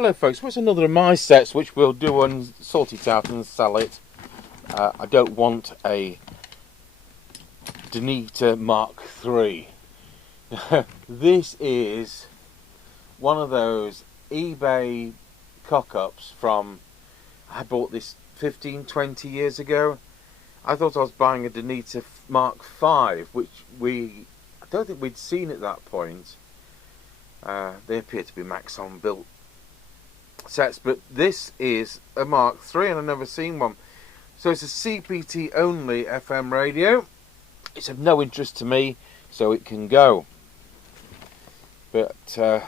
Hello folks, what's another of my sets which we'll do and sort it out and sell it. I don't want a Danita Mk3. This is one of those eBay cock-ups from, I bought this 15-20 years ago. I thought I was buying a Danita Mk5, which I don't think we'd seen at that point. They appear to be Maxon built sets, but this is a Mk3 and I've never seen one. So it's a CEPT only FM radio. It's of no interest to me, so it can go. But I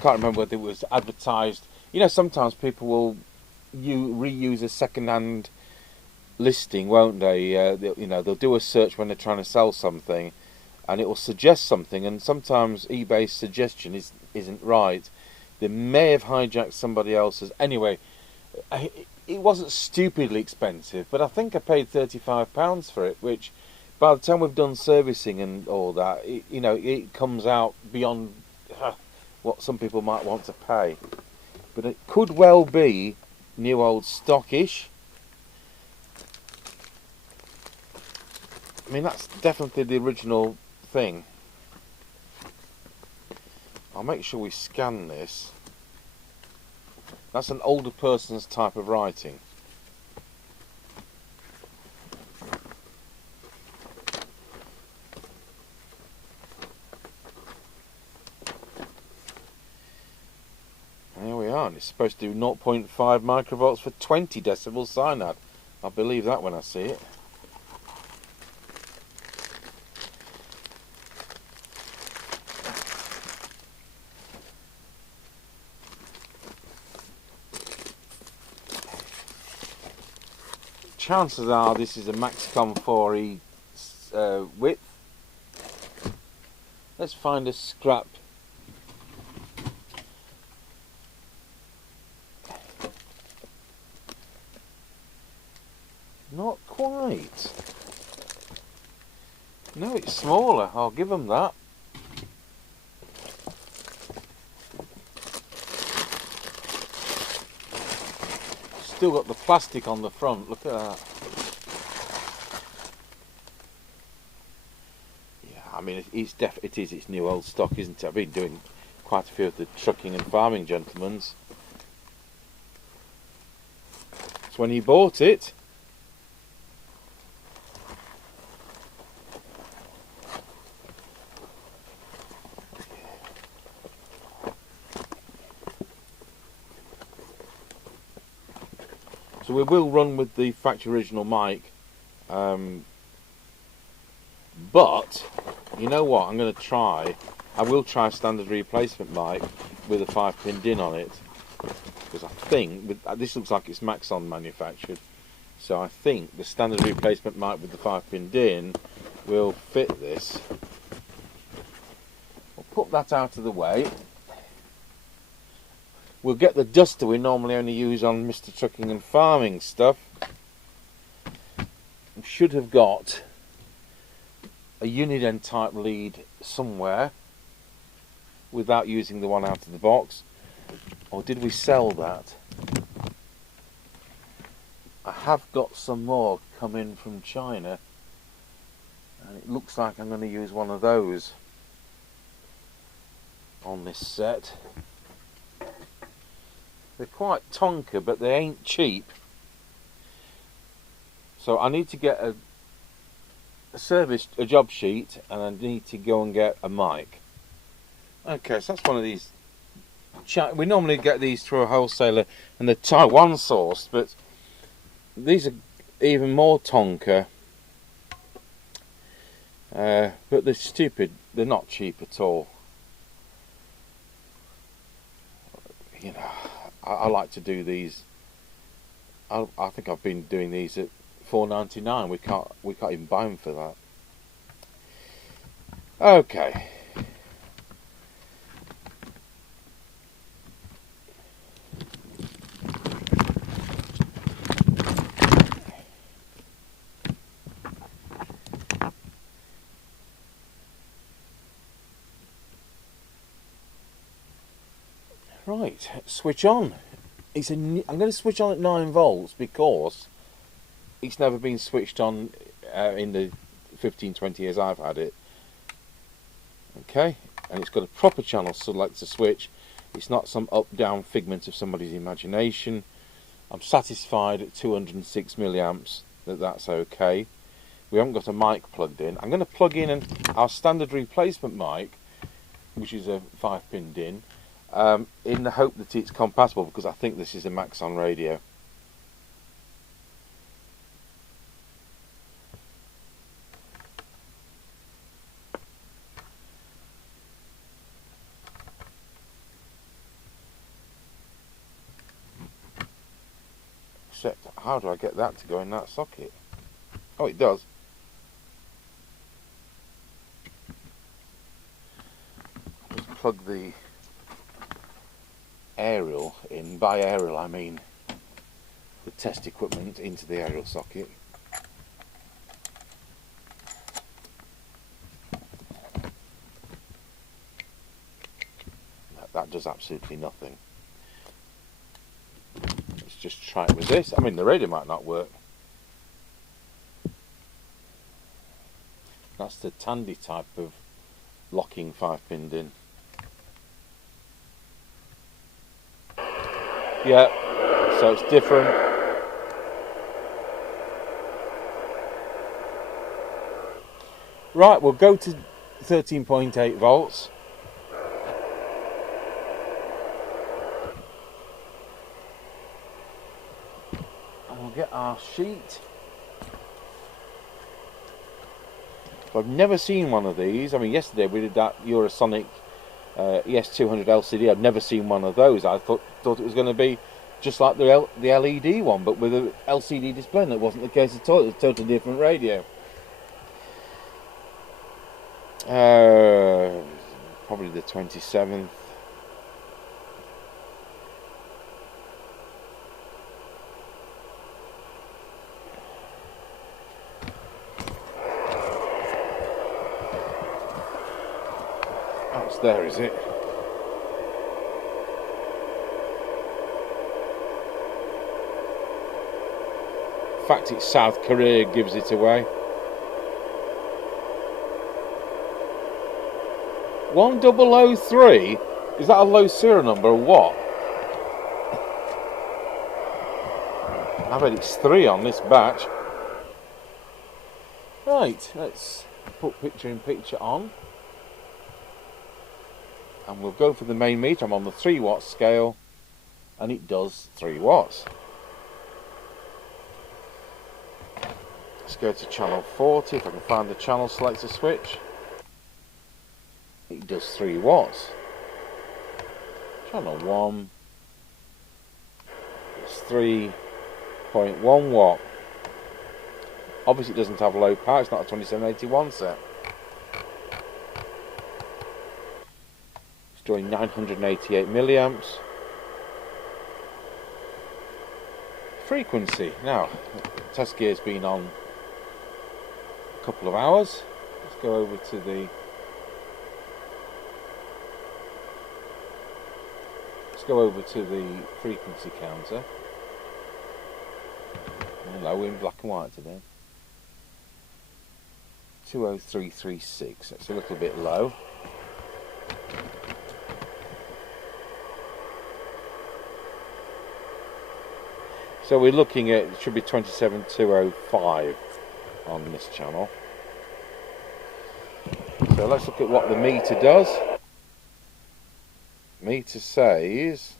can't remember whether it was advertised. You know, sometimes people will reuse a second-hand listing, won't they? They'll do a search when they're trying to sell something, and it will suggest something, and sometimes eBay's suggestion isn't right. They may have hijacked somebody else's. Anyway, it wasn't stupidly expensive, but I think I paid £35 for it, which by the time we've done servicing and all that, it comes out beyond what some people might want to pay. But it could well be new old stockish. I mean, that's definitely the original thing. I'll make sure we scan this. That's an older person's type of writing. There we are, and it's supposed to do 0.5 microvolts for 20 decibels SINAD. I'll believe that when I see it. Chances are this is a Maxcom 4E width. Let's find a scrap. Not quite. No, it's smaller. I'll give them that. Still got the plastic on the front. Look at that. Yeah, I mean it's new old stock, isn't it? I've been doing quite a few of the trucking and farming gentlemen's. It's when he bought it. So we will run with the factory original mic, but you know what, I will try a standard replacement mic with a 5-pin DIN on it, because I think, this looks like it's Maxon manufactured, so I think the standard replacement mic with the 5-pin DIN will fit this. We'll put that out of the way. We'll get the duster we normally only use on Mr. Trucking and Farming stuff. We should have got a Uniden type lead somewhere without using the one out of the box. Or did we sell that? I have got some more come in from China, and it looks like I'm going to use one of those on this set. They're quite tonker, but they ain't cheap. So I need to get a job sheet, and I need to go and get a mic. Okay, so that's one of these. We normally get these through a wholesaler, and they're Taiwan sourced, but these are even more tonker. But they're stupid. They're not cheap at all. You know, I like to do these. I think I've been doing these at $4.99. We can't even buy them for that. Okay. Right, switch on. I'm going to switch on at 9 volts because it's never been switched on in the 15-20 years I've had it. Okay, and it's got a proper channel selector switch. It's not some up-down figment of somebody's imagination. I'm satisfied at 206 milliamps that's okay. We haven't got a mic plugged in. I'm going to plug in our standard replacement mic, which is a 5-pin DIN, in the hope that it's compatible, because I think this is a Maxon radio. Except, how do I get that to go in that socket? Oh, it does. Just plug the aerial in. By aerial I mean the test equipment into the aerial socket. That does absolutely nothing. Let's just try it with this. I mean, the radio might not work. That's the Tandy type of locking 5-pin DIN. Yeah, so it's different. Right, we'll go to 13.8 volts. And we'll get our sheet. I've never seen one of these. I mean, yesterday we did that Eurosonic ES200 LCD. I've never seen one of those. I thought it was going to be just like the LED one, but with an LCD display, and it wasn't the case at all. It was a totally different radio. Probably the 27th. That's there, is it? In fact, it's South Korea gives it away. 1003? Is that a low serial number or what? I bet it's 3 on this batch. Right, let's put picture in picture on. And we'll go for the main meter. I'm on the 3 watt scale, and it does 3 watts. Let's go to channel 40 if I can find the channel selector switch. It does 3 watts. Channel 1 is 3.1 watt. Obviously it doesn't have low power, it's not a 2781 set. It's drawing 988 milliamps. Frequency. Now, test gear's been on a couple of hours. Let's go over to the frequency counter. Low in black and white today. 20336. That's a little bit low. So we're looking at, it should be 27205 on this channel. So let's look at what the meter does. Meter says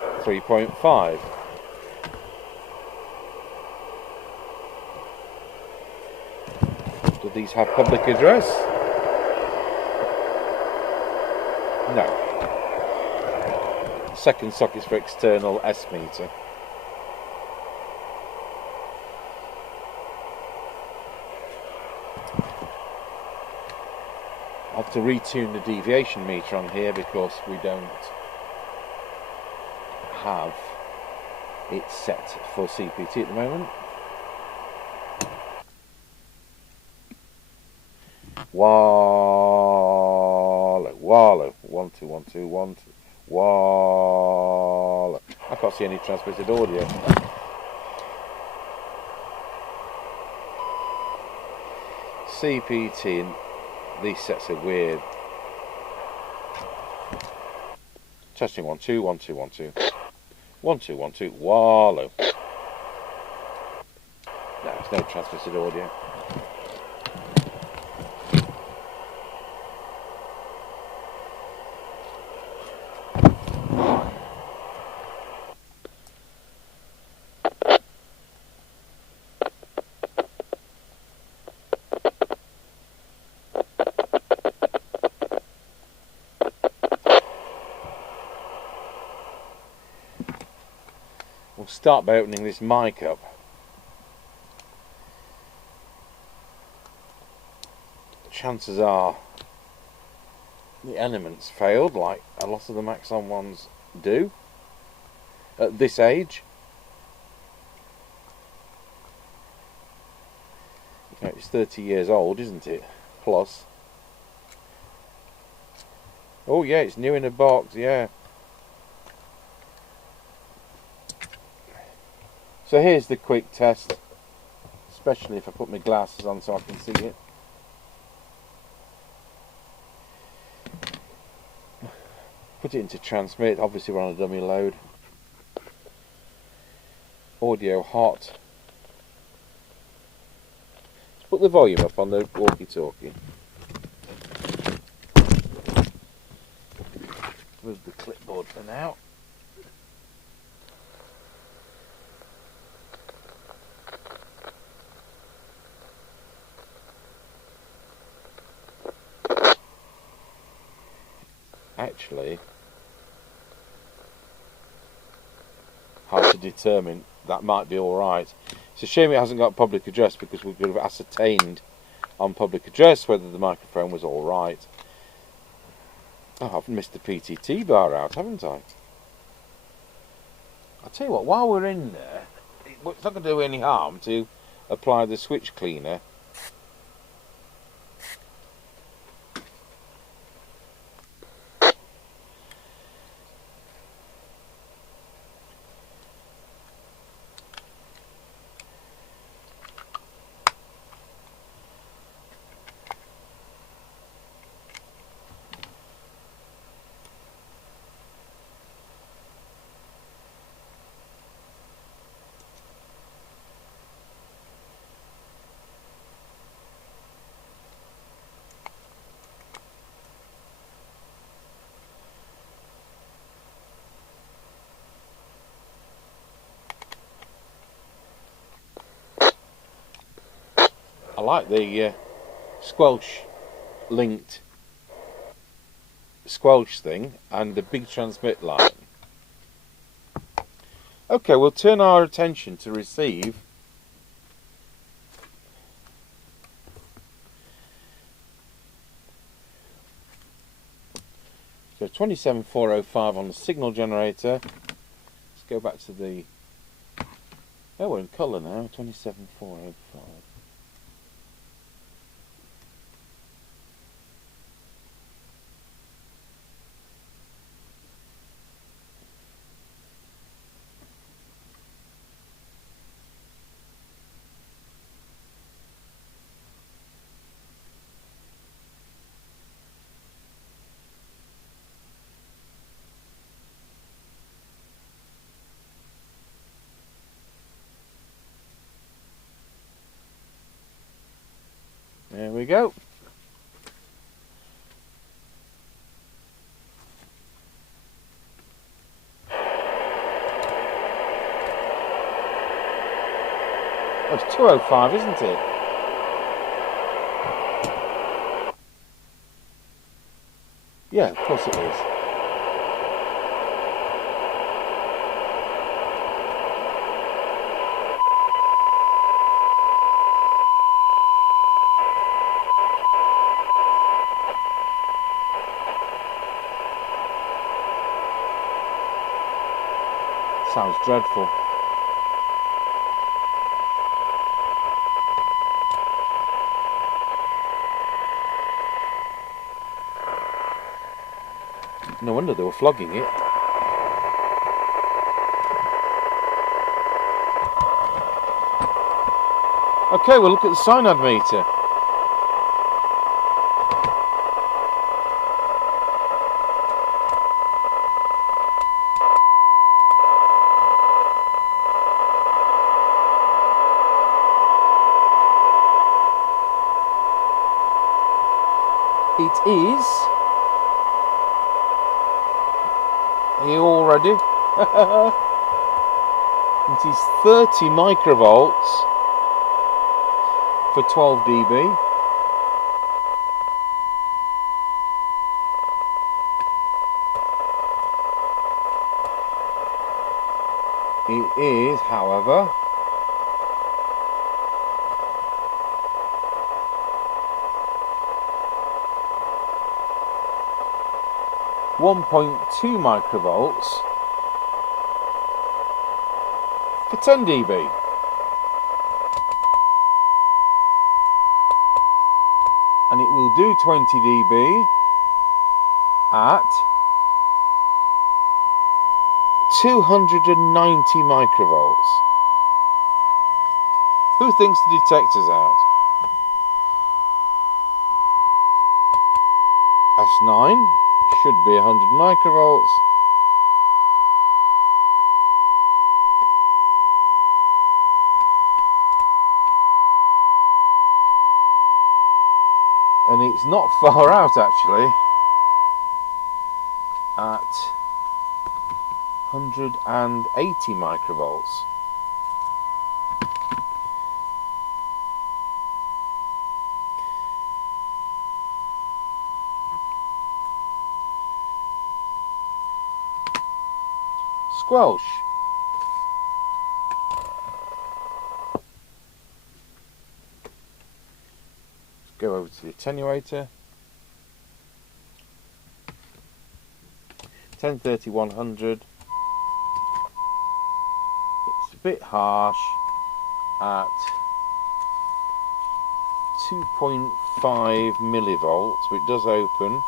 3.5. Do these have public address? No. Second socket's for external S meter. I'll have to retune the deviation meter on here because we don't have it set for CEPT at the moment. Wallow, wallow, 1, 2, 1, 2, 1, 2. Wall. I can't see any transmitted audio. CEPT, and these sets are weird. Testing 1, 2, 1, 2, 1, 2. 1, 2, 1, 2. Wallow. No, there's no transmitted audio. We'll start by opening this mic up. Chances are the elements failed, like a lot of the Maxon ones do at this age. You know, it's 30 years old, isn't it? Plus. Oh yeah, it's new in a box, yeah. So here's the quick test, especially if I put my glasses on so I can see it. Put it into transmit, obviously we're on a dummy load. Audio hot. Let's put the volume up on the walkie-talkie. Move the clipboard for now. Actually, hard to determine. That might be alright. It's a shame it hasn't got public address, because we could have ascertained on public address whether the microphone was alright. Oh, I've missed the PTT bar out, haven't I? I'll tell you what, while we're in there, it's not going to do any harm to apply the switch cleaner. I like the squelch linked squelch thing and the big transmit line. Okay, we'll turn our attention to receive. So 27405 on the signal generator. Let's go back to the... Oh, we're in colour now, 27405. There we go. That's 205, isn't it? Yeah, of course it is. Sounds dreadful. No wonder they were flogging it. Okay, we'll look at the SINAD meter. It is. Are you all ready? It is 30 microvolts for 12 dB. It is, however, 1.2 microvolts for 10 dB. And it will do 20 dB at 290 microvolts. Who thinks the detector's out? S9 should be 100 microvolts. And it's not far out actually, at 180 microvolts. Squelch. Let's go over to the attenuator. 1030-100. It's a bit harsh at 2.5 millivolts, but it does open.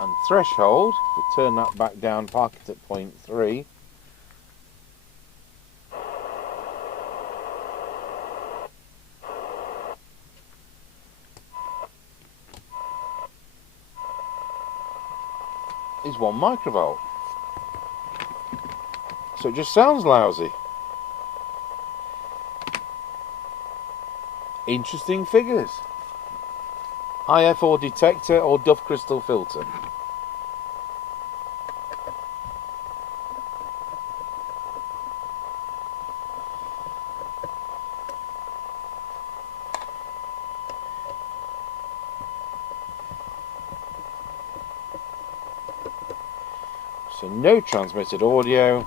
And threshold, if we turn that back down, park it at 0.3. Is 1 microvolt. So it just sounds lousy. Interesting figures. IF4 detector or Duff crystal filter. So no transmitted audio.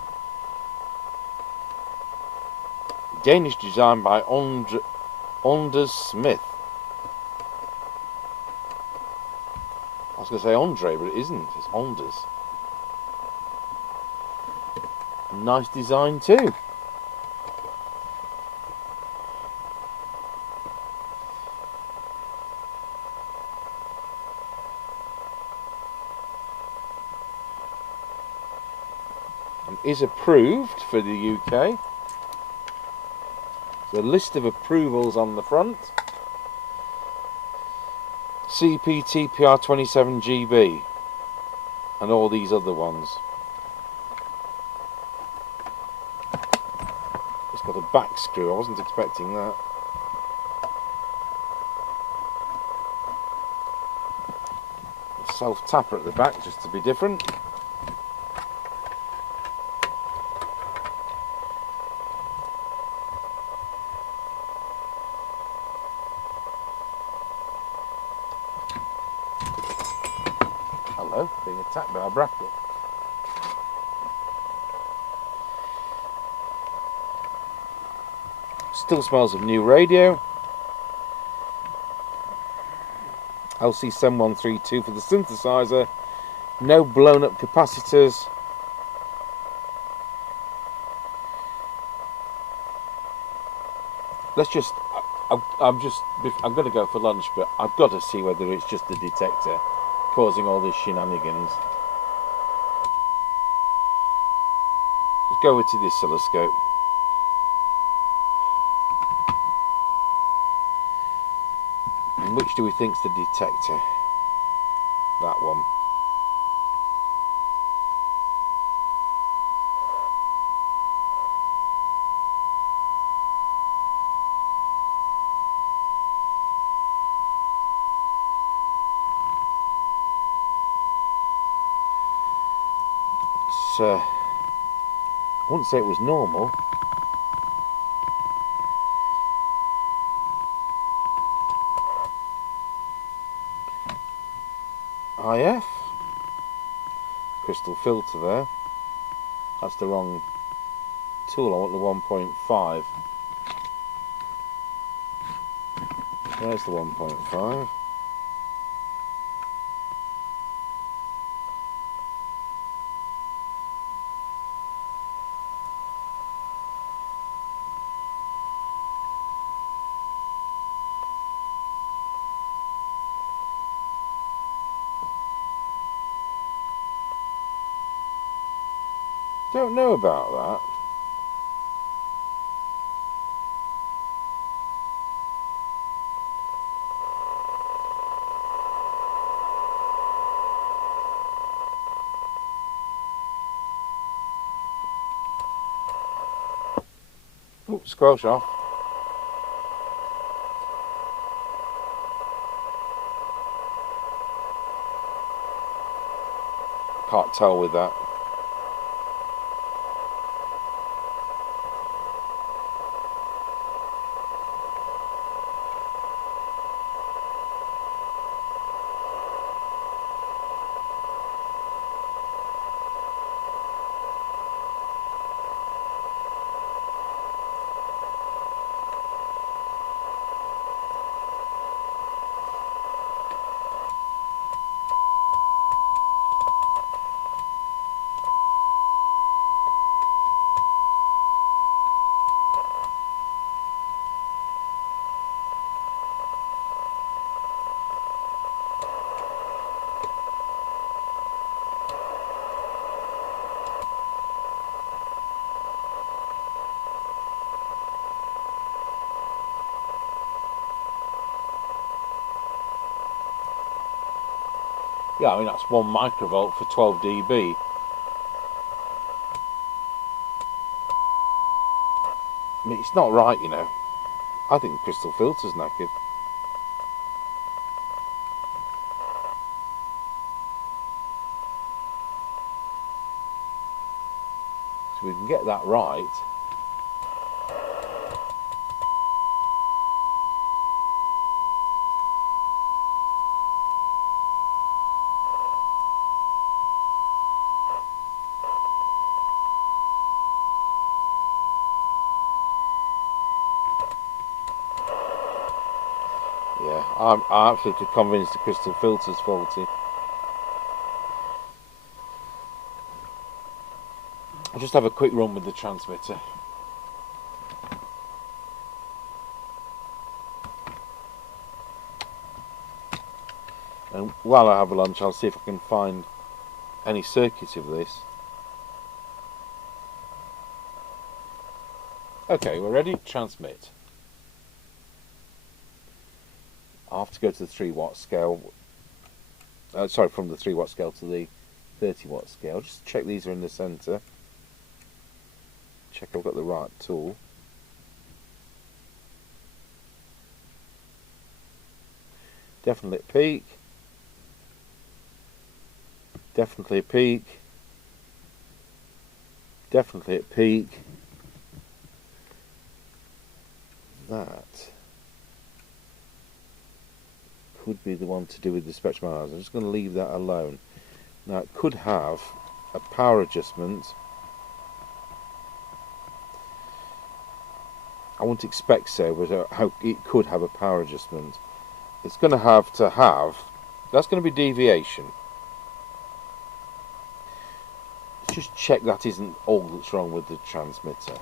Danish design by Anders Smith. I was going to say Andre, but it isn't. It's Anders. Nice design too. And is approved for the UK. The list of approvals on the front. CEPT PR27GB and all these other ones. It's got a back screw, I wasn't expecting that. A self-tapper at the back just to be different. Hello, being attacked by a bracket. Still smells of new radio. LC7132 for the synthesizer. No blown up capacitors. Let's just, I'm going to go for lunch, but I've got to see whether it's just the detector. causing all this shenanigans. Let's go over to the oscilloscope. And which do we think's the detector? That one. I wouldn't say it was normal. IF. Crystal filter there. That's the wrong tool. I want the 1.5. There's the 1.5. Don't know about that. Oh, squelch off. Can't tell with that. Yeah, I mean that's 1 microvolt for 12 dB. I mean, it's not right, you know. I think the crystal filter's knackered. So we can get that right. Yeah, I'm absolutely convinced the crystal filter's faulty. I'll just have a quick run with the transmitter. And while I have a lunch, I'll see if I can find any circuit of this. Okay, we're ready. Transmit. I have to go to the 3-watt scale. Sorry, from the 3-watt scale to the 30-watt scale. Just check these are in the centre. Check I've got the right tool. Definitely at peak. Definitely at peak. Definitely at peak. That could be the one to do with the spectrum analyzer. I'm just going to leave that alone. Now it could have a power adjustment. I wouldn't expect so, but how it could have a power adjustment. It's going to have, that's going to be deviation. Let's just check that isn't all that's wrong with the transmitter.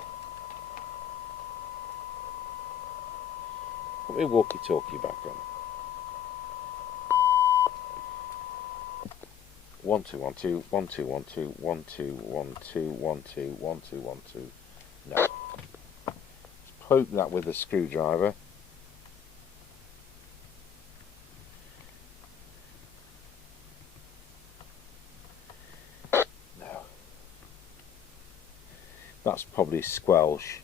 Put my walkie-talkie back on. 1 2 1 2 1 2 1 2 1 2 1 2 1 2 1 2 1 2. No. Poke that with a screwdriver. No. That's probably squelch.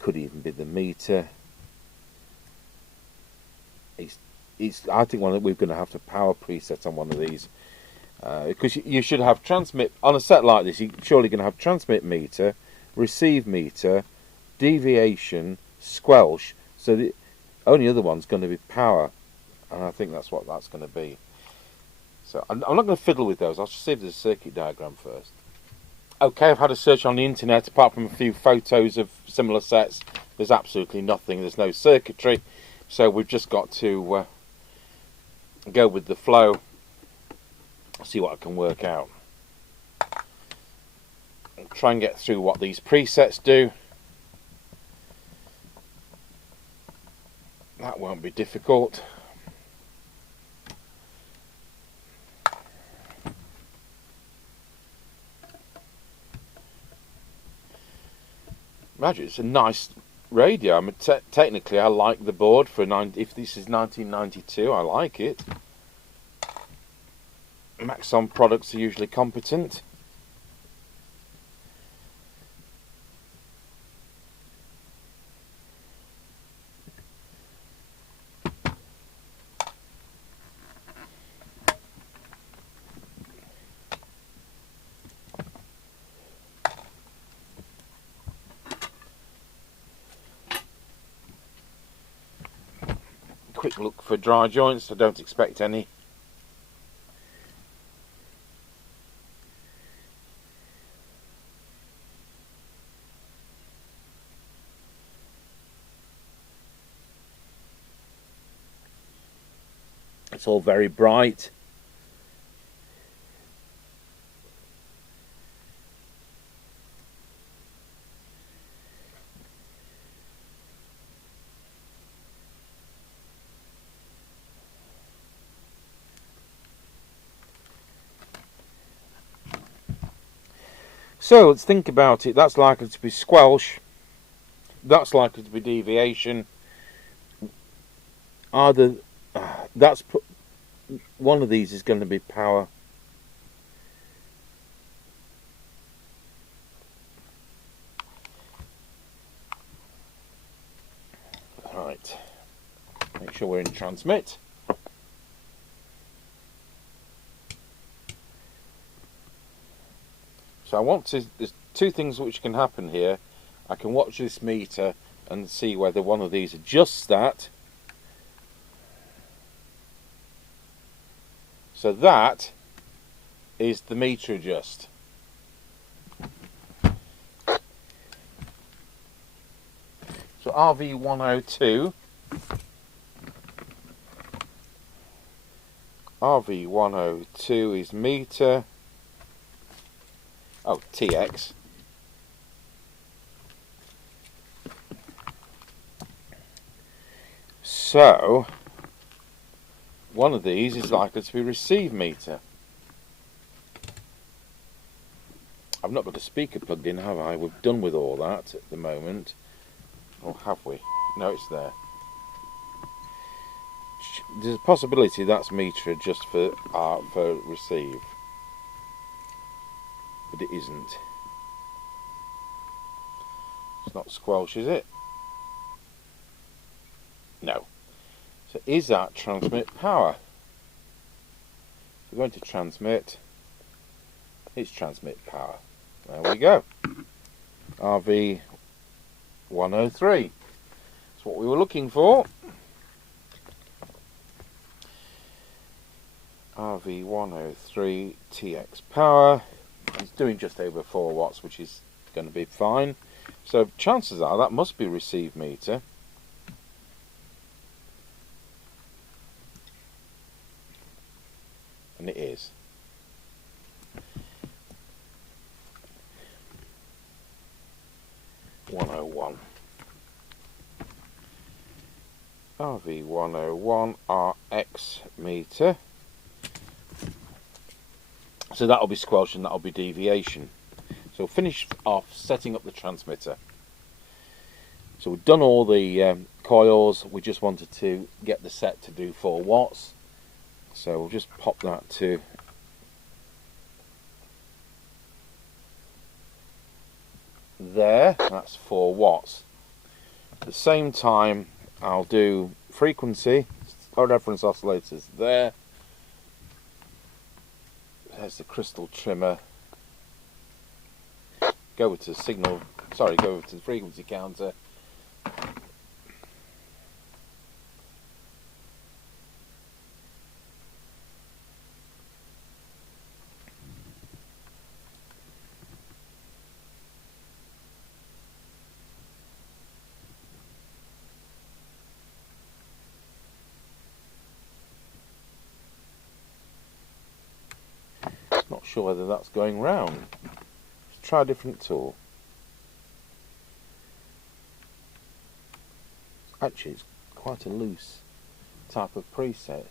Could even be the meter. I think we're going to have to power preset on one of these, because you should have transmit on a set like this. You're surely going to have transmit meter, receive meter, deviation, squelch. So the only other one's going to be power, and I think that's what that's going to be. So I'm not going to fiddle with those. I'll just see if there's a circuit diagram first. Okay, I've had a search on the internet. Apart from a few photos of similar sets, there's absolutely nothing. There's no circuitry, so we've just got to go with the flow, see what I can work out. I'll try and get through what these presets do. That won't be difficult. Imagine it's a nice radio. I mean, technically I like the board for if this is 1992, I like it. Maxon products are usually competent. Quick look for dry joints. I don't expect any. It's all very bright. So let's think about it. That's likely to be squelch. That's likely to be deviation. One of these is going to be power. Right. Make sure we're in transmit. So I want to, there's two things which can happen here. I can watch this meter and see whether one of these adjusts that. So that is the meter adjust. So RV102. RV102 is meter. Oh, TX. So one of these is likely to be receive meter. I've not got a speaker plugged in, have I? We've done with all that at the moment. Or have we? No, it's there. There's a possibility that's meter just for receive, but it isn't. It's not squelch, is it? No. So is that transmit power? We're going to transmit. It's transmit power. There we go. RV103. That's what we were looking for. RV103 TX power. It's doing just over 4 watts, which is going to be fine. So chances are that must be receive meter. And it is. RV101 RV101 RX meter. So that'll be squelch and that'll be deviation. So finish off setting up the transmitter. So we've done all the coils. We just wanted to get the set to do 4 watts. So we'll just pop that to there. That's 4 watts. At the same time, I'll do frequency. Our reference oscillators there. There's the crystal trimmer. Go over to signal. Sorry, go over to the frequency counter. Not sure whether that's going round. Let's try a different tool. Actually, it's quite a loose type of preset.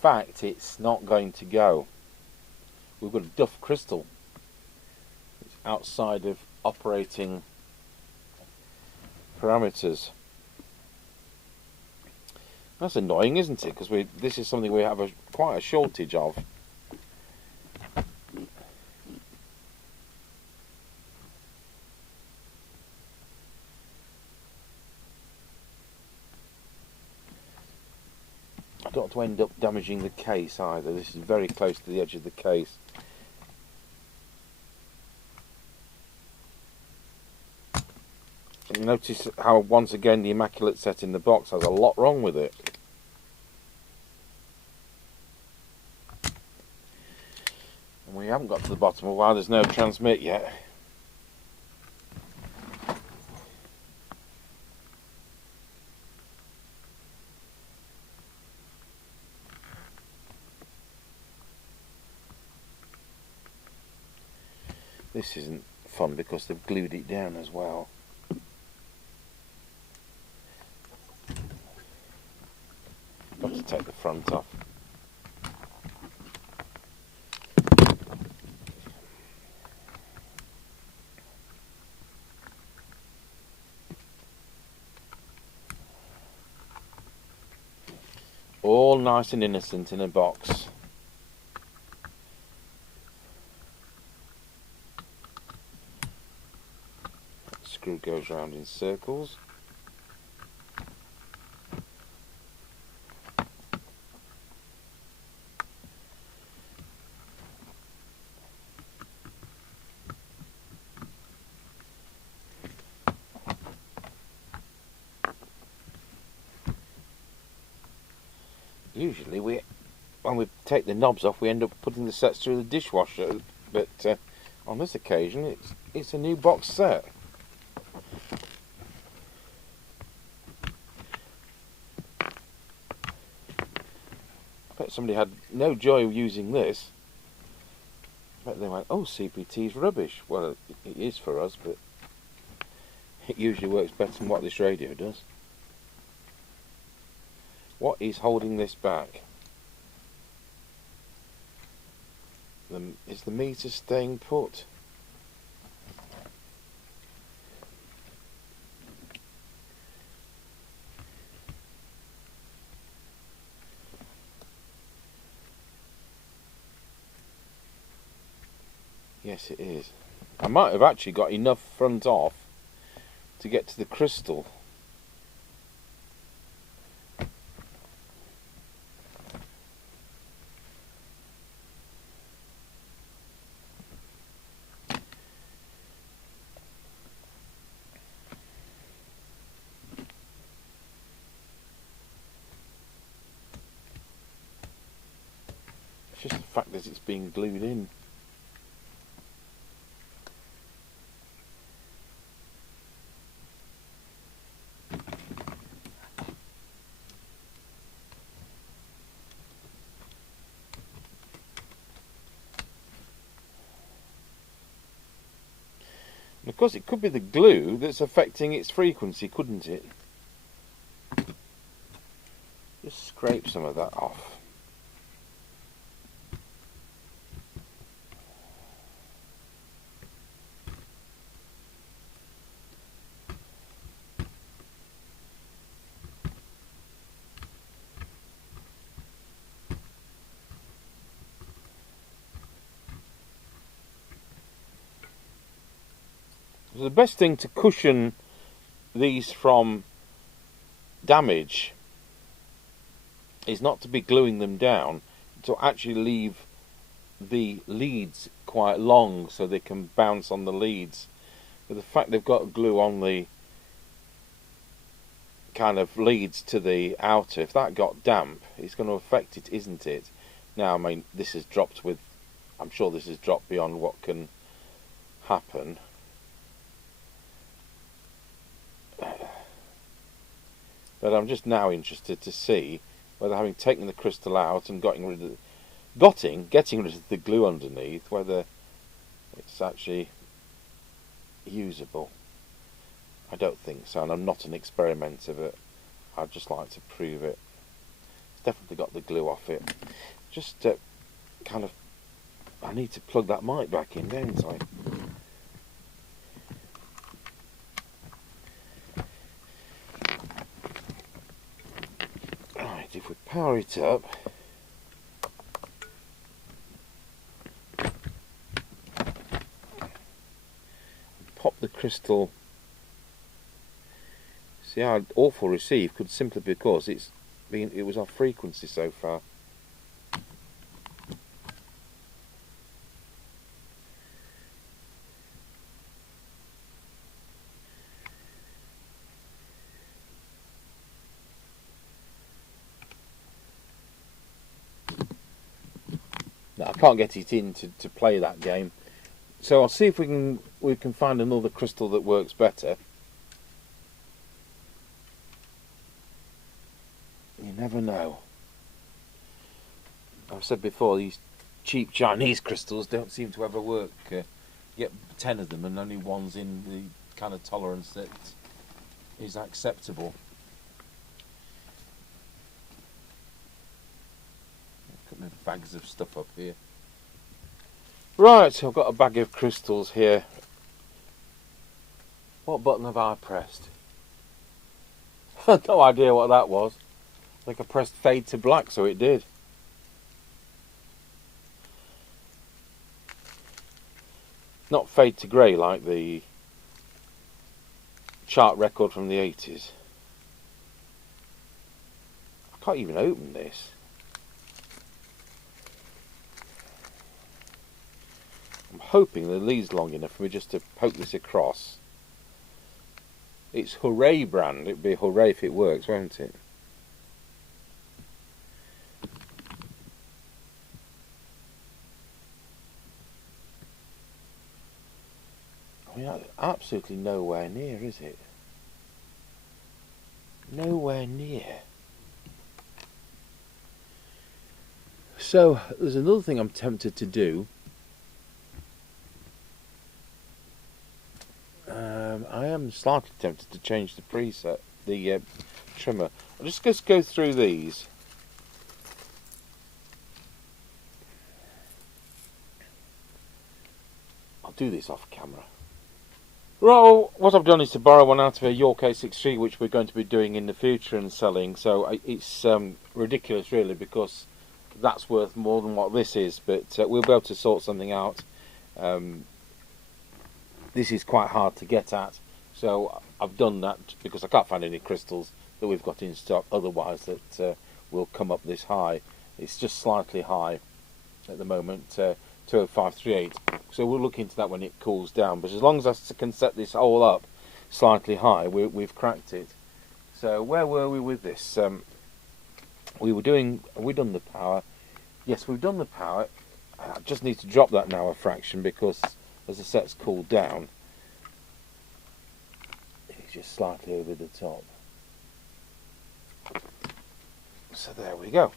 Fact, it's not going to go. We've got a duff crystal. It's outside of operating parameters. That's annoying, isn't it? Because this is something we have quite a shortage of. I don't want to end up damaging the case either. This is very close to the edge of the case. And notice how once again the immaculate set in the box has a lot wrong with it. And we haven't got to the bottom of why there's no transmit yet. This isn't fun because they've glued it down as well. Got to take the front off. All nice and innocent in a box. Screw goes round in circles. Usually when we take the knobs off, we end up putting the sets through the dishwasher, but on this occasion it's a new box set. I bet somebody had no joy using this. I bet they went, oh, CPT's rubbish. Well, it is for us, but it usually works better than what this radio does. What is holding this back? Is the meter staying put? Yes, it is. I might have actually got enough front off to get to the crystal. just the fact that it's being glued in. And of course it could be the glue that's affecting its frequency, couldn't it? Just scrape some of that off. So the best thing to cushion these from damage is not to be gluing them down, to actually leave the leads quite long so they can bounce on the leads. But the fact they've got glue on the kind of leads to the outer, if that got damp, it's going to affect it, isn't it? Now, I mean, this has dropped with, I'm sure this has dropped beyond what can happen. But I'm just now interested to see whether, having taken the crystal out and getting rid of the glue underneath, whether it's actually usable. I don't think so, and I'm not an experimenter, but I'd just like to prove it. It's definitely got the glue off it. Just kind of, I need to plug that mic back in, don't I? Right, if we power it up, pop the crystal. See how awful receive could simply because it was off frequency so far. Now, I can't get it in to play that game, so I'll see if we can find another crystal that works better. You never know. I've said before, these cheap Chinese crystals don't seem to ever work. You get 10 of them and only one's in the kind of tolerance that is acceptable. Got my bags of stuff up here. Right, so I've got a bag of crystals here. What button have I pressed? No idea what that was. I think I pressed fade to black, so it did. Not fade to grey like the chart record from the 80s. I can't even open this. I'm hoping the lead's long enough for me just to poke this across. It's Hooray brand. It'd be hooray if it works, won't it? I mean, absolutely nowhere near, is it? Nowhere near. So, there's another thing I'm tempted to do. I am slightly tempted to change the preset, the trimmer. I'll just go through these. I'll do this off camera. Well, what I've done is to borrow one out of a York A63, which we're going to be doing in the future and selling. So it's ridiculous, really, because that's worth more than what this is. But we'll be able to sort something out. This is quite hard to get at, so I've done that because I can't find any crystals that we've got in stock otherwise that will come up this high. It's just slightly high at the moment, 20538, so we'll look into that when it cools down. But as long as I can set this hole up slightly high, we've cracked it. So where were we with this? We done the power. Yes, we've done the power. I just need to drop that now a fraction because as the set's cooled down, it's just slightly over the top. So there we go.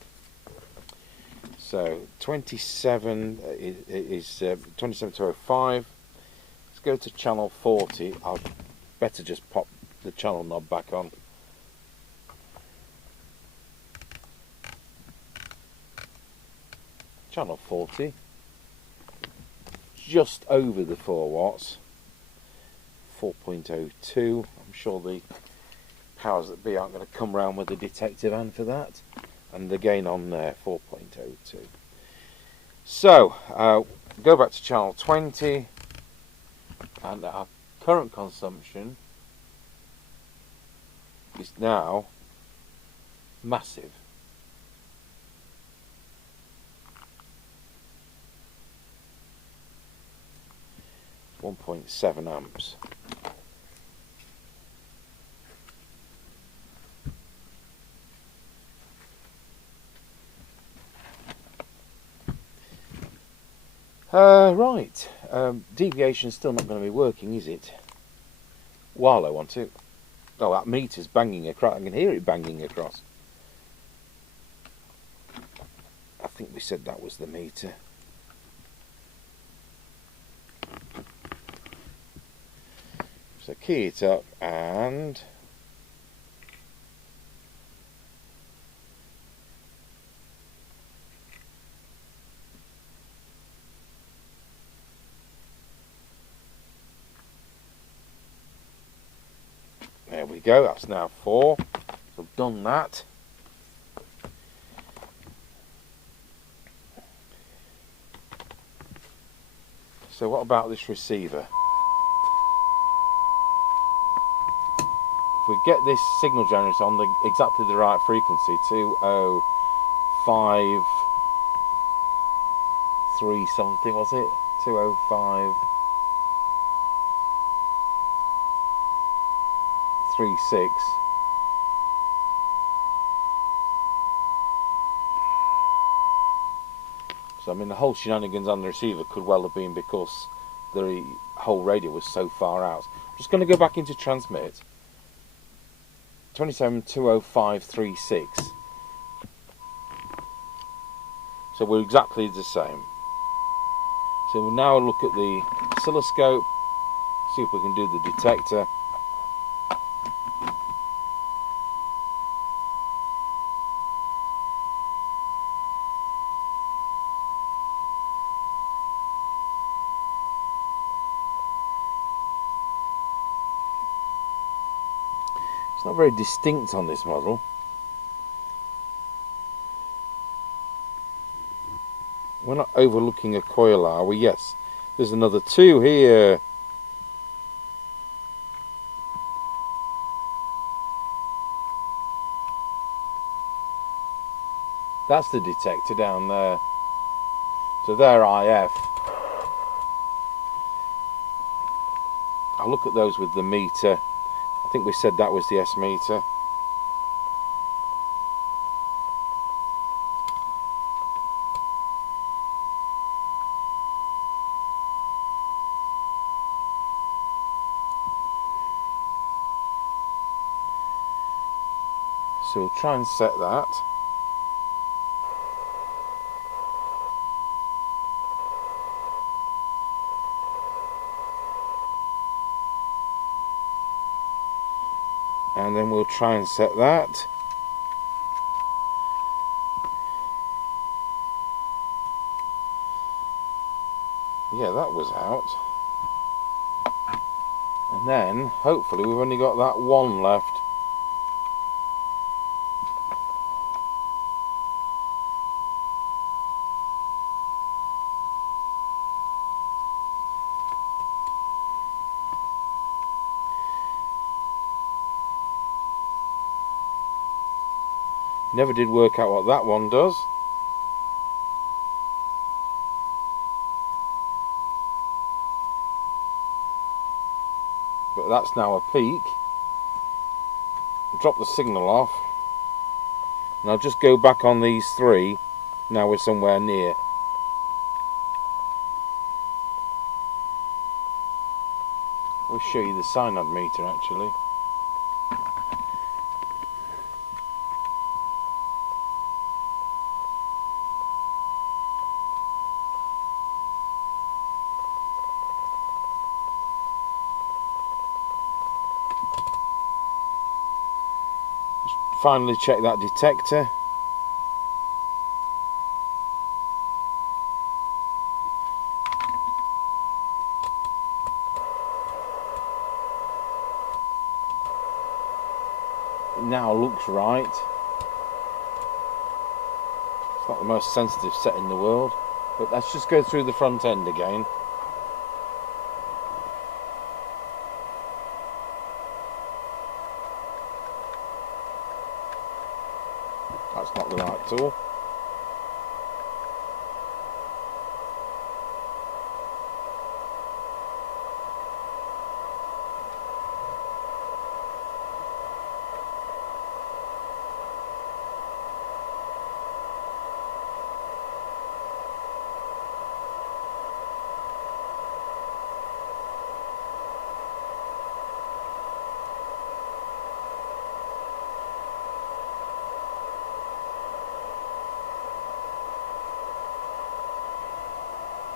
So 27 is 27205. Let's go to channel 40. I'll better just pop the channel knob back on. Channel 40, just over the 4 watts, 4.02. I'm sure the powers that be aren't going to come round with a detective hand for that. And the gain on there, 4.02. So, go back to channel 20, and our current consumption is now massive. 1.7 amps. Right, deviation's still not going to be working, is it? While I want to. Oh, that meter's banging across. I can hear it banging across. I think we said that was the meter. So key it up and there we go, that's now 4. So I've done that. So what about this receiver? If we get this signal generator on the exactly the right frequency, 205.3 something, was it? 205.36. So I mean the whole shenanigans on the receiver could well have been because the whole radio was so far out. I'm just going to go back into transmit. 27.205.36. So we're exactly the same. So we'll now look at the oscilloscope, see if we can do the detector. It's not very distinct on this model. We're not overlooking a coil, are we? Yes. There's another 2 here. That's the detector down there. So they're IF. I'll look at those with the meter. I think we said that was the S meter. So we'll try and set that. And then we'll try and set that. Yeah, that was out. And then, hopefully, we've only got that 1 left. Never did work out what that one does. But that's now a peak. Drop the signal off. And I'll just go back on these 3 Now we're somewhere near. We'll show you the SINAD meter actually. Finally check that detector. It now looks right. It's not the most sensitive set in the world, but let's just go through the front end again. That's not the right tool.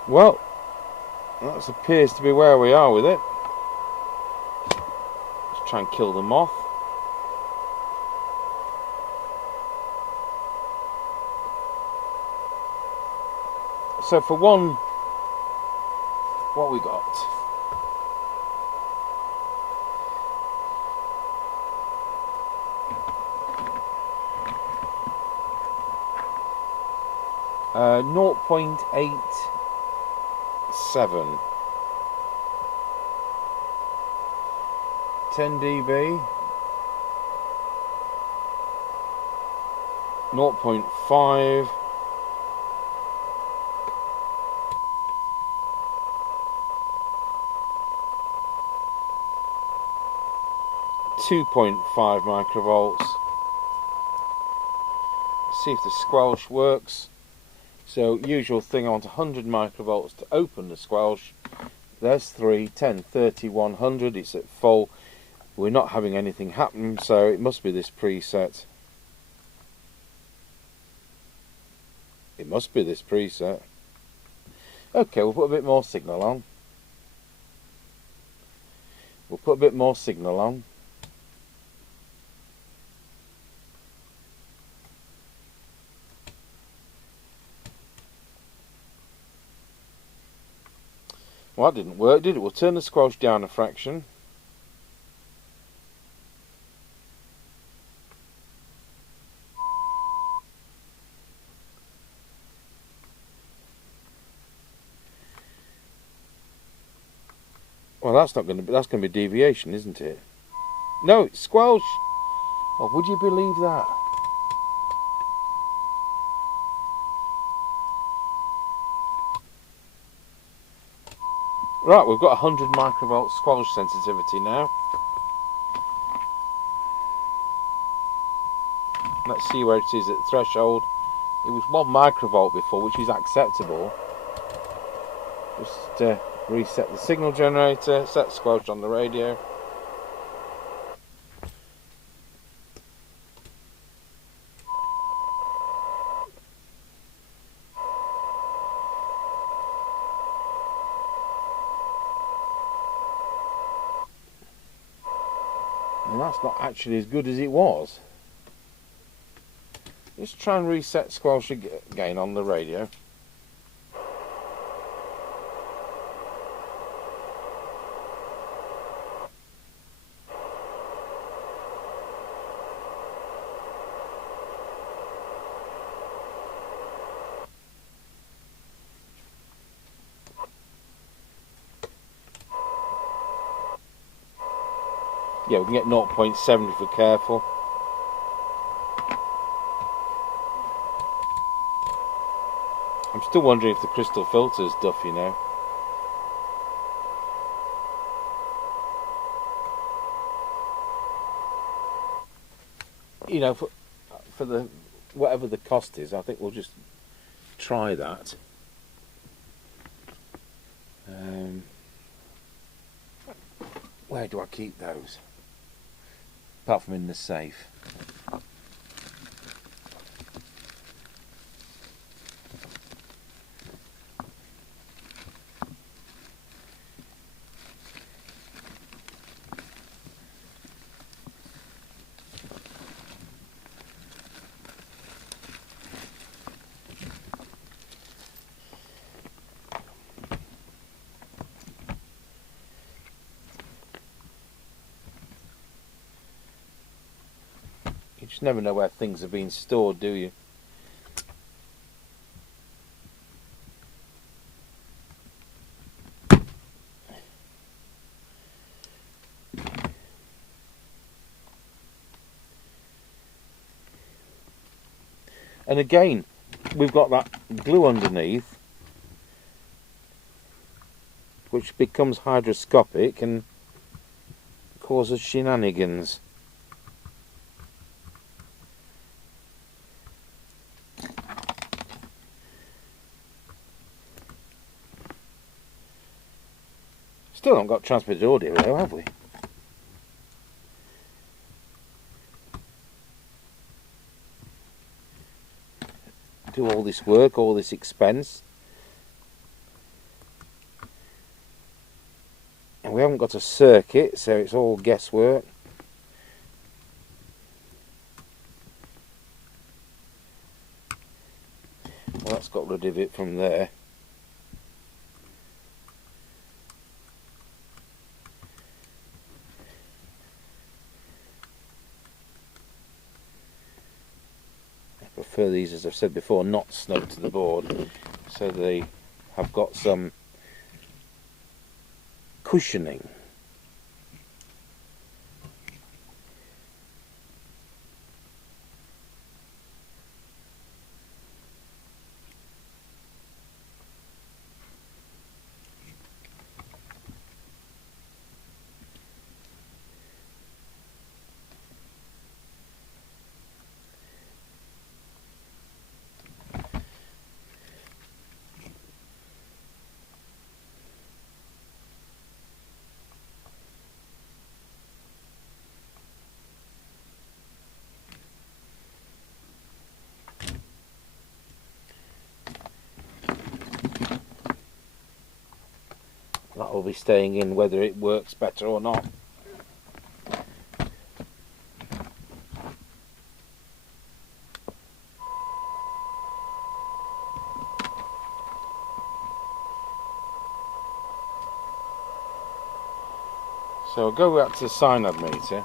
Well, that appears to be where we are with it. Let's try and kill the moth. So for one, what we got? Uh, 0.87, 10 dB, 0.5, 2.5 microvolts. See if the squelch works. So usual thing, I want 100 microvolts to open the squelch. There's 3, 10, 30, 100, it's at full. We're not having anything happen, so it must be this preset. It must be this preset. Okay, we'll put a bit more signal on. We'll put a bit more signal on. Well, that didn't work, did it? We'll turn the squelch down a fraction. Well, that's going to be deviation, isn't it? No, it's squelch. Oh, would you believe that? Right, we've got 100 microvolt squelch sensitivity now. Let's see where it is at the threshold. It was 1 microvolt before, which is acceptable. Just reset the signal generator, set squelch on the radio. And that's not actually as good as it was. Let's try and reset squelch again on the radio. Yeah, we can get 0.7 if we're careful. I'm still wondering if the crystal filter's duff, you know. You know, for the whatever the cost is, I think we'll just try that. Where do I keep those? Apart from in the safe. You just never know where things are being stored, do you? And again, we've got that glue underneath, which becomes hydroscopic and causes shenanigans. Still haven't got transmitted audio though, have we? Do all this work, all this expense, and we haven't got a circuit, so it's all guesswork. Well, that's got rid of it from there. I prefer these, as I've said before, not snug to the board, so they have got some cushioning. That will be staying in whether it works better or not. So I'll go back to the SINAD meter.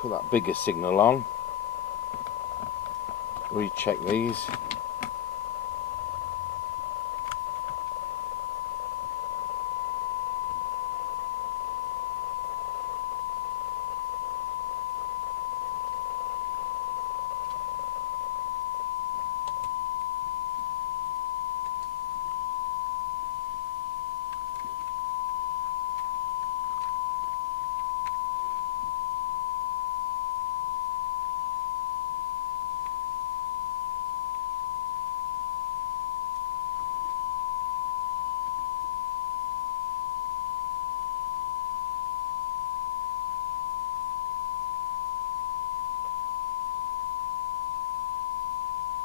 Put that bigger signal on. Recheck these.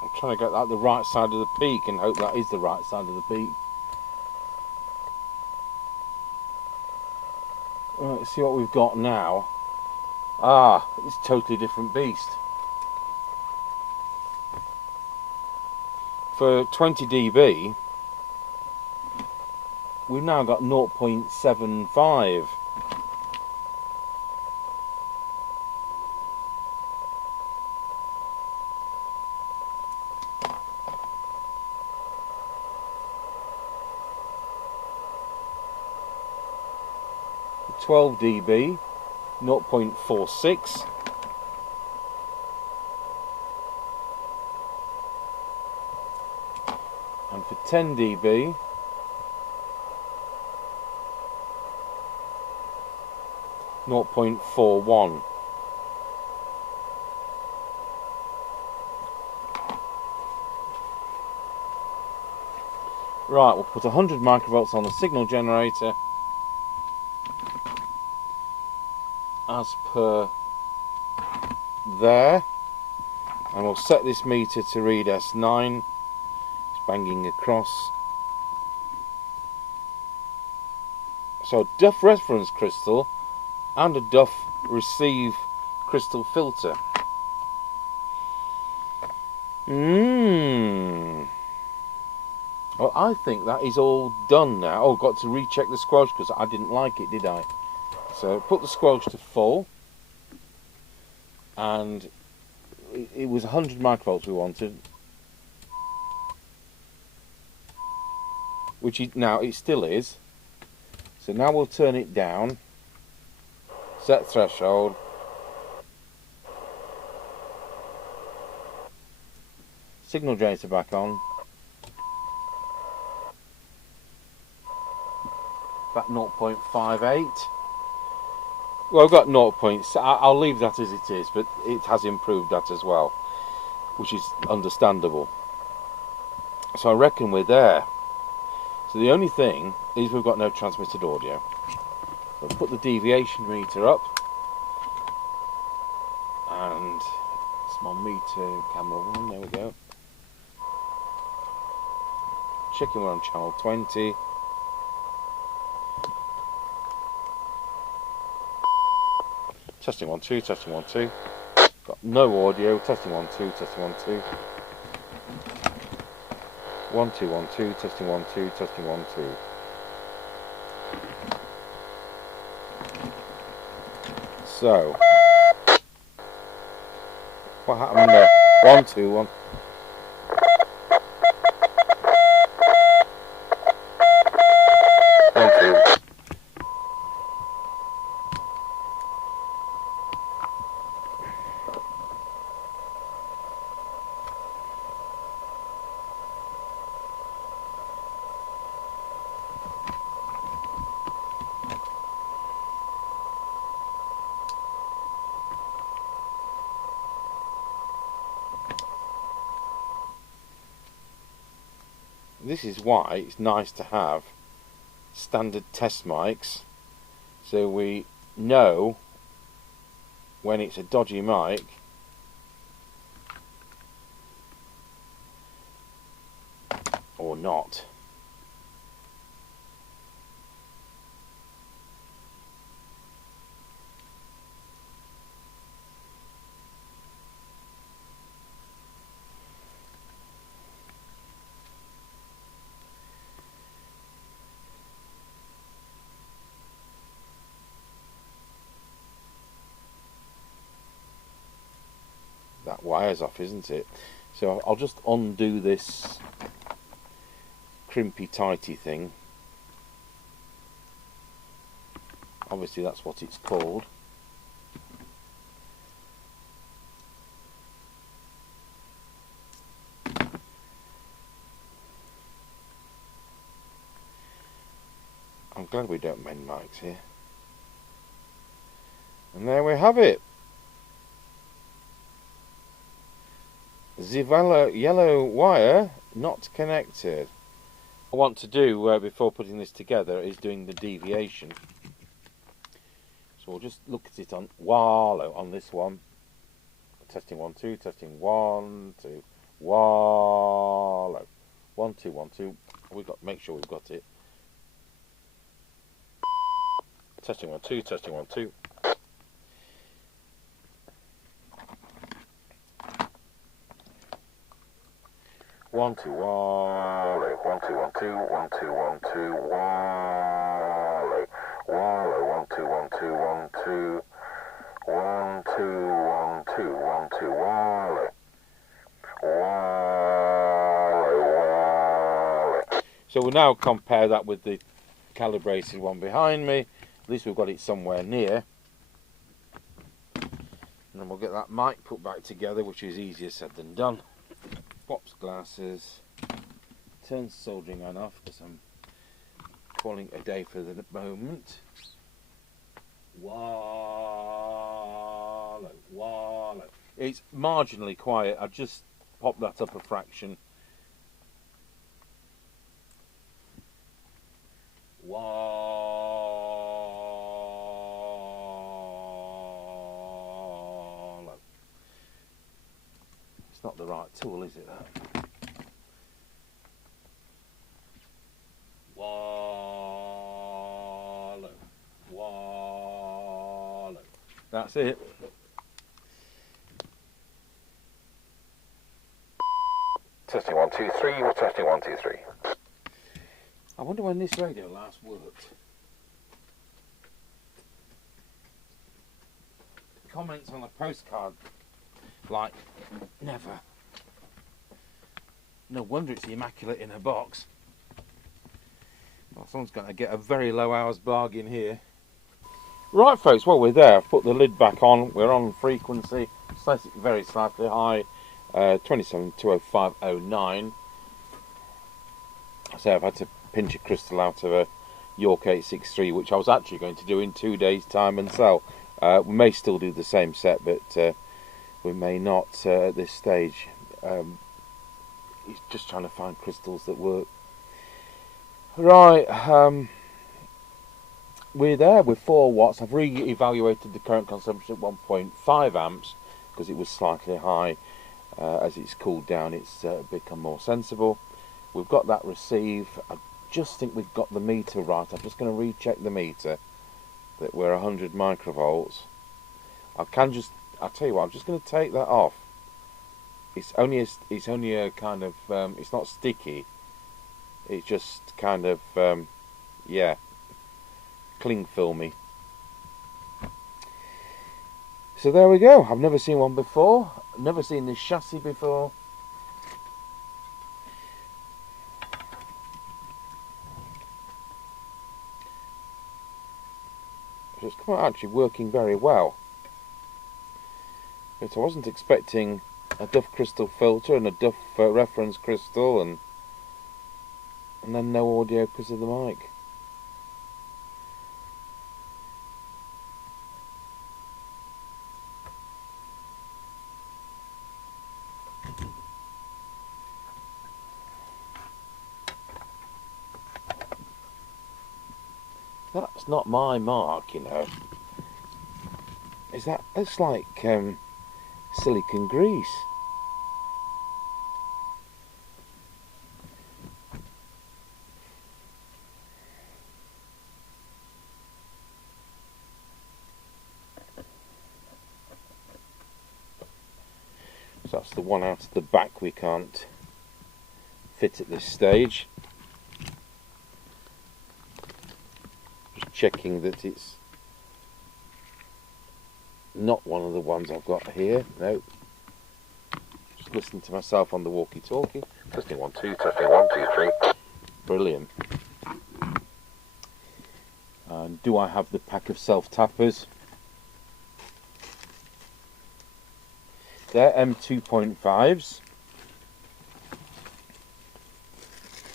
I'm trying to get that the right side of the peak and hope that is the right side of the peak. Right, let's see what we've got now. Ah, it's a totally different beast. For 20 dB, we've now got 0.75. 12 dB, 0.46. And for 10 dB, 0.41. Right, we'll put 100 microvolts on the signal generator as per there, and we'll set this meter to read S9. It's banging across. So a Duff reference crystal and a Duff receive crystal filter. Well, I think that is all done now. Oh, got to recheck the squelch because I didn't like it, did I? So put the squelch to full, and it was 100 microvolts we wanted, which now it still is. So now we'll turn it down, set threshold, signal generator back on, about 0.58. Well, I've got 0. I'll leave that as it is, but it has improved that as well, which is understandable. So I reckon we're there. So the only thing is we've got no transmitted audio. So I'll put the deviation meter up, and it's my meter camera 1, there we go. Checking we're on channel 20. Testing 1 2, testing 1 2. Got no audio. Testing 1 2, testing 1 2. 1 2 1 2, testing 1 2, testing 1 2. So what happened there? 1 2 1. 1 2. This is why it's nice to have standard test mics, so we know when it's a dodgy mic or not. That wire's off, isn't it? So I'll just undo this crimpy tighty thing. Obviously that's what it's called. I'm glad we don't mend mics here. And there we have it. The yellow wire not connected. What I want to do before putting this together is doing the deviation. So we'll just look at it on Wallow on this one. Testing 1 2, testing 1 2, Wallow. 1 2 1 2. We've got to make sure we've got it. Testing 1 2, testing 1 2. 1 2 Wallow, 1 2 1 2, 1 2 1 2, Wallow, Wallow, 1 2 1 2 1 2, 1 2 1 2 1 2, Wallow, Wallow, Wallow. So we'll now compare that with the calibrated one behind me, At least we've got it somewhere near. And then we'll get that mic put back together, which is easier said than done. Pops glasses. Turn soldering on off because I'm calling it a day for the moment. Wallow, wallow. It's marginally quiet. I just popped that up a fraction. Wallow. It's not the right tool, is it? That? Wallow. Wallow. That's it. Testing 1 2 3. We're testing 1 2 3. I wonder when this radio last worked. Comments on a postcard, like, never. No wonder it's immaculate in a box. Well, someone's going to get a very low hours bargain here. Right, folks, well, we're there. I've put the lid back on. We're on frequency, very slightly high, 27,205.09. So I've had to pinch a crystal out of a York 863, which I was actually going to do in 2 days' time and sell. We may still do the same set, but we may not at this stage. He's just trying to find crystals that work. Right, we're there with 4 watts. I've re-evaluated the current consumption at 1.5 amps because it was slightly high. As it's cooled down, it's become more sensible. We've got that receive. I just think we've got the meter right. I'm just going to recheck the meter that we're 100 microvolts. I'll tell you what, I'm just going to take that off. It's only a kind of, it's not sticky. It's just kind of, yeah, cling filmy. So there we go. I've never seen one before. Never seen this chassis before. It's come out actually working very well. But I wasn't expecting a Duff crystal filter and a Duff reference crystal and then no audio because of the mic. That's not my mark, you know. It's like silicon grease. So that's the one out of the back we can't fit at this stage. Just checking that it's not one of the ones I've got here. No. Just listening to myself on the walkie-talkie. Testing 1 2. Testing 1 2 3. Brilliant. And do I have the pack of self-tappers? They're M2.5s.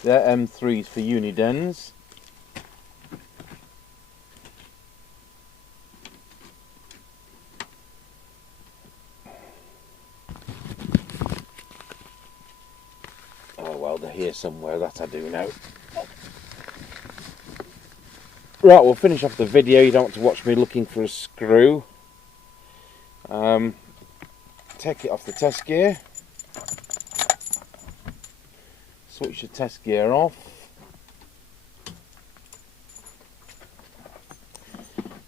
They're M3s for Unidens. Oh well, they're here somewhere, that I do know. Right, we'll finish off the video. You don't want to watch me looking for a screw. Take it off the test gear. Switch the test gear off.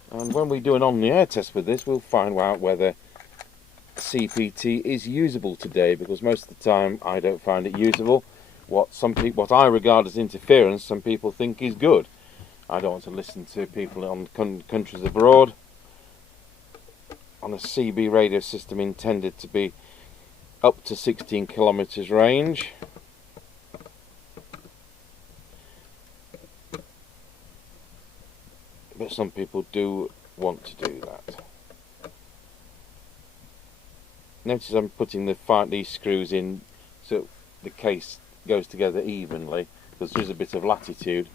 And when we do an on-the-air test with this, we'll find out whether CEPT is usable today, because most of the time I don't find it usable. What I regard as interference, some people think is good. I don't want to listen to people on countries abroad on a CB radio system intended to be up to 16 kilometers range. But some people do want to do that. Notice I'm putting these screws in so the case goes together evenly, because there is a bit of latitude.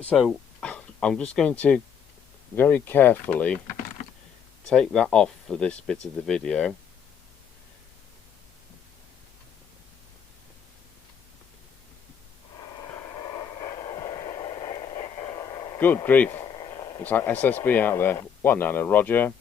So I'm just going to very carefully take that off for this bit of the video. Good grief, looks like SSB out there. 190, Roger.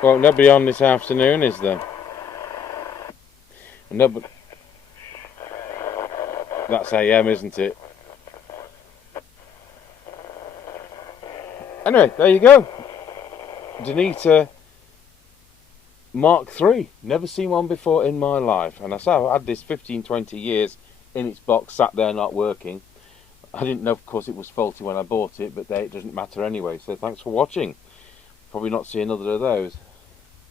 Well, nobody on this afternoon, is there? Nobody. That's AM, isn't it? Anyway, there you go. Danita Mk3. Never seen one before in my life. And I say I've had this 15-20 years in its box, sat there not working. I didn't know, of course, it was faulty when I bought it, but it doesn't matter anyway. So thanks for watching. Probably not see another of those.